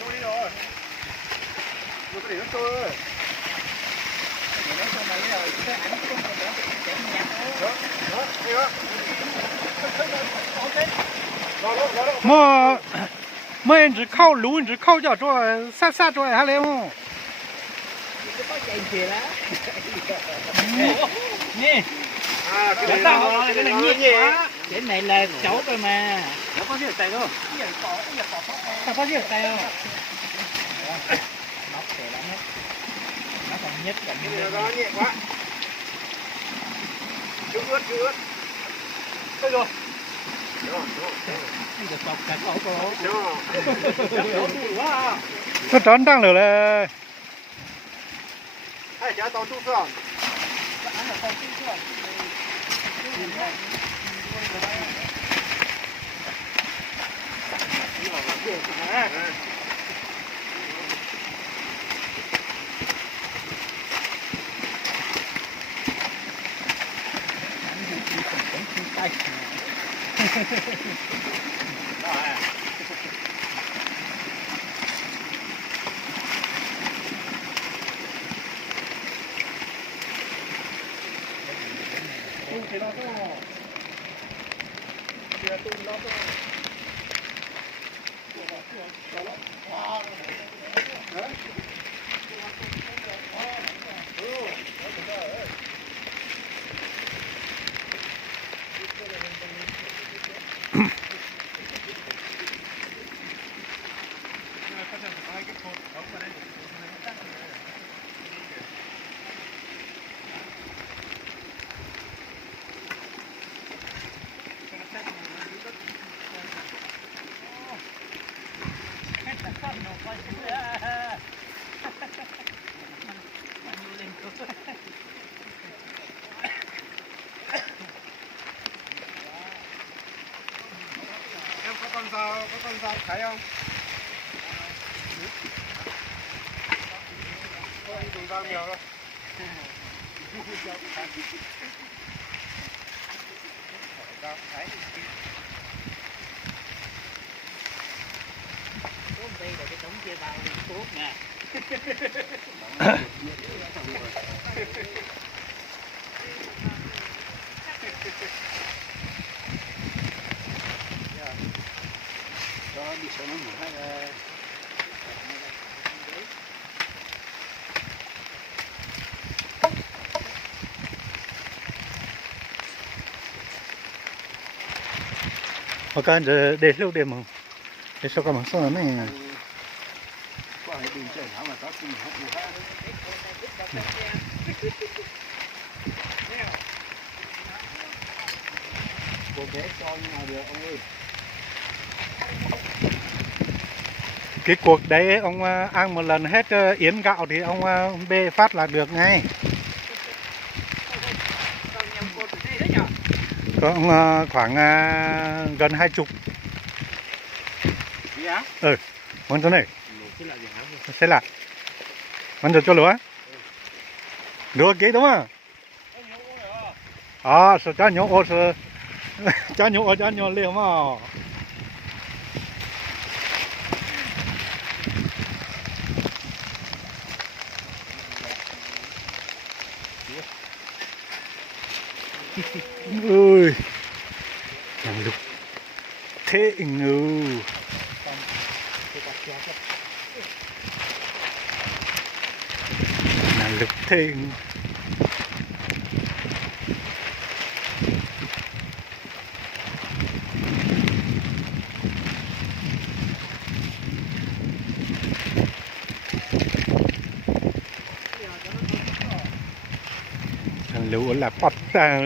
Trôi đi rồi. Rồi cái để nó trôi ơi. Nó xong này là cái ảnh không còn nữa. Đó, đó, đi đó. Mà anh chỉ靠lũ, anh chỉ靠cho sát sát cho hai lên không? Nè. À, cái này Cái này nhẹ quá. Cái này là cháu cơ mà. nó có gì ở tay không? Sao có gì ở tay không? Nóc kìa lắm hết. Nó còn nhất cả Cái như này nó nhẹ quá. Cứ ướt. Đây rồi. Bây giờ sọc cả cổ cổ. Nó trốn đang lửa là Ai chả tao chút không? Em có con dao thái không? Có anh dùng dao nhiều thôi. Dao thái. Đây là cái đống kia vào thì tốt nè. Cho bị sợ nó mở hay là cái để lúc để mà để sao cái mà sao này có ai đừng chạy hả mà tao cùng học được ha. Cô bé cho như nào được ông ơi. cái cuộc đấy ông ăn một lần hết yến gạo thì ông bê phát là được ngay. Có khoảng gần 20. Dạ. Món chỗ này. Sẽ là món cho lúa. Lúa kỹ đúng không? À, sao cho nhau ô cho nhau liều mà. Ôi, làm lục thế ngư. Làm lục thế. Lũ là bắt ra